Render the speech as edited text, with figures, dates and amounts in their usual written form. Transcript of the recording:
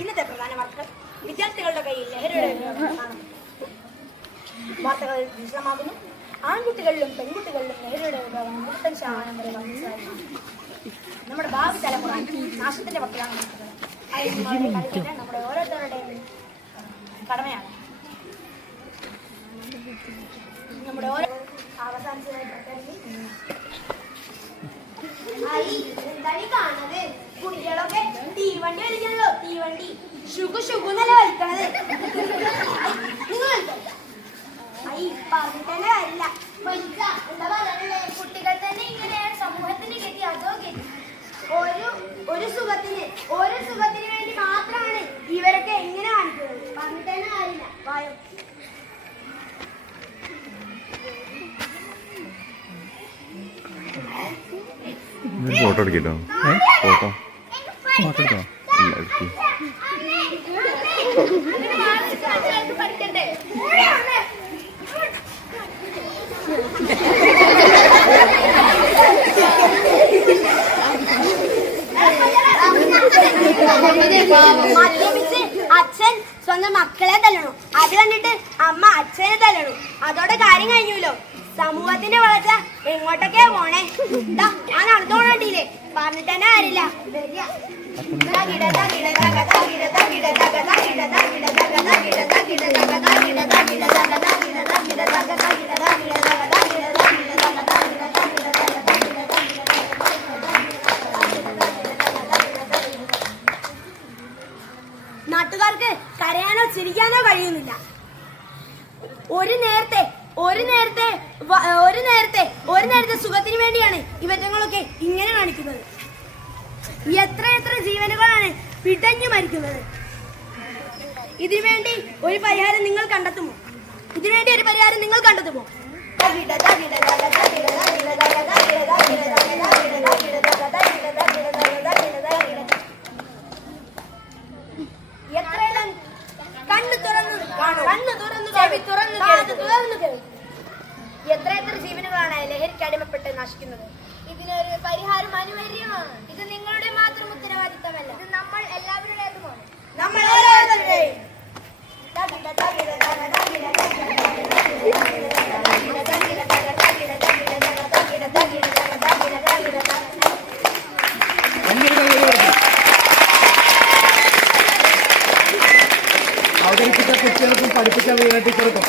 ഇന്നത്തെ പ്രധാന വാർത്തകൾ വിദ്യാർത്ഥികളുടെ കയ്യിൽ ലഹരിയുടെ വാർത്തകൾ വിശദമാകുന്നു. ആൺകുട്ടികളിലും പെൺകുട്ടികളിലും ലഹരിയുടെ ഉപയോഗം 25% വരെ വർദ്ധിച്ചതായി നമ്മുടെ ഭാവി തലമുറ നാശത്തിന്റെ വക്കിലാണ് നിൽക്കുന്നത്. നമ്മുടെ ഓരോരുത്തരുടെയും കടമയാണ്. നമ്മുടെ ഓരോ അവസാനിച്ചതായി പ്രത്യേകിച്ച് കുട്ടികളൊക്കെ തീവണ്ടി വലിക്കണല്ലോ. തീവണ്ടി ഷുഗു ഷുഗു എന്നല്ല വലിക്കണത്. നിങ്ങൾ പറഞ്ഞിട്ടന്നെ കാര്യമില്ല. എന്താ പറയാനല്ലേ, കുട്ടികൾ തന്നെ ഇങ്ങനെയാണ് സമൂഹത്തിന്റെ ഗതി. അതോ ഗതി ഒരു സുഖത്തിന് വേണ്ടി മാത്രമാണ് ഇവരൊക്കെ എങ്ങനെ കാണിക്കുന്നത്. പറഞ്ഞിട്ടന്നെ കാര്യമില്ല. വായോ ഫോട്ടോ എടുക്കട്ടോ? ഫോട്ടോ എടുത്തോ? മദ്യപിച്ച് അച്ഛൻ സ്വന്തം മക്കളെ തല്ലണു, അത് കണ്ടിട്ട് അമ്മ അച്ഛനെ തല്ലണു. അതോടെ കാര്യം കഴിഞ്ഞല്ലോ. സമൂഹത്തിന്റെ വളർച്ച എങ്ങോട്ടൊക്കെയാ പോണേ? ആ നടന്നോണ്ടില്ലേ, പറഞ്ഞിട്ട് തന്നെ കാര്യമില്ല. നാട്ടുകാർക്ക് കരയാനോ ചിരിക്കാനോ കഴിയുന്നില്ല. ഒരു നേരത്തെ സുഖത്തിന് വേണ്ടിയാണ് ഇവറ്റങ്ങളൊക്കെ ഇങ്ങനെ കാണിക്കുന്നത്. എത്ര ജീവനുകളാണ് പിടഞ്ഞു മരിക്കുന്നത്. ഇതിനുവേണ്ടി ഒരു പരിഹാരം നിങ്ങൾ കണ്ടെത്തുമോ? എത്ര ജീവനുകളാണ് ലഹരിക്ക് അടിമപ്പെട്ട് നശിക്കുന്നത്. ഇതിനൊരു പരിഹാരം അനിവാര്യമാണ്. ഇത് നിങ്ങളുടെ മാത്രം ഉത്തരവാദിത്തമല്ല, ഇത് നമ്മൾ എല്ലാവരുടേതുമാണ്. അവതരിപ്പിച്ച കുട്ടികൾക്കും പഠിപ്പിച്ച ടീച്ചർക്കും